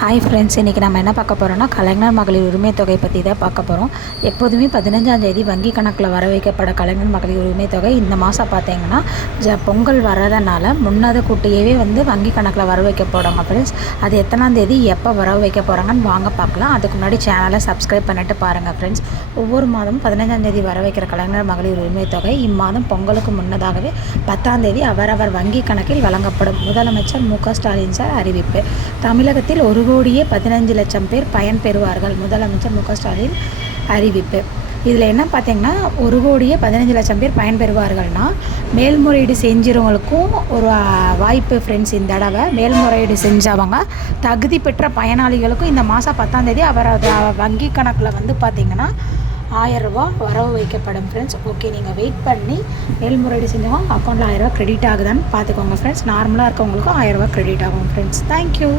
Hi friends, இன்றைக்கி நம்ம என்ன பார்க்க போகிறோம்னா கலைஞர் மகளிர் உரிமை தொகை பற்றி தான் பார்க்க போகிறோம். எப்போதுமே 15ஆம் தேதி வங்கி கணக்கில் வர வைக்கப்பட கலைஞர் மகளிர் உரிமை தொகை இந்த மாதம் பார்த்தீங்கன்னா பொங்கல் வரதுனால முன்னதை கூட்டியவே வங்கி கணக்கில் வர வைக்க போகிறாங்க ஃப்ரெண்ட்ஸ். அது எத்தனாம் தேதி எப்போ வர வைக்க போகிறாங்கன்னு வாங்க பார்க்கலாம். அதுக்கு முன்னாடி சேனலை சப்ஸ்கிரைப் பண்ணிட்டு பாருங்கள் ஃப்ரெண்ட்ஸ். ஒவ்வொரு மாதமும் 15ஆம் தேதி வர வைக்கிற கலைஞர் மகளிர் உரிமை தொகை இம்மாதம் பொங்கலுக்கு முன்னதாகவே 10ஆம் தேதி அவரவர் வங்கி கணக்கில் வழங்கப்படும். முதலமைச்சர் மு.க. ஸ்டாலின் சார் அறிவிப்பு. தமிழகத்தில் 1,15,00,000 பேர் பயன்பெறுவார்கள். முதலமைச்சர் மு.க. ஸ்டாலின் அறிவிப்பு. இதில் என்ன பார்த்தீங்கன்னா 1,15,00,000 பேர் பயன்பெறுவார்கள்னா மேல்முறையீடு செஞ்சவங்களுக்கும் ஒரு வாய்ப்பு ஃப்ரெண்ட்ஸ். இந்த தடவை மேல்முறையீடு செஞ்சவங்க தகுதி பெற்ற பயனாளிகளுக்கும் இந்த மாதம் 10ஆம் தேதி அவரது வங்கி கணக்கில் பார்த்தீங்கன்னா 1000 ரூபா வரவு வைக்கப்படும் ஃப்ரெண்ட்ஸ். ஓகே, நீங்கள் வெயிட் பண்ணி மேல்முறையீடு செஞ்சவங்க அக்கௌண்ட்டில் 1000 ரூபா கிரெடிட் ஆகுதான்னு பார்த்துக்கோங்க ஃப்ரெண்ட்ஸ். நார்மலாக இருக்கவங்களுக்கும் 1000 ரூபா கிரெடிட் ஆகும் ஃப்ரெண்ட்ஸ். தேங்க்யூ.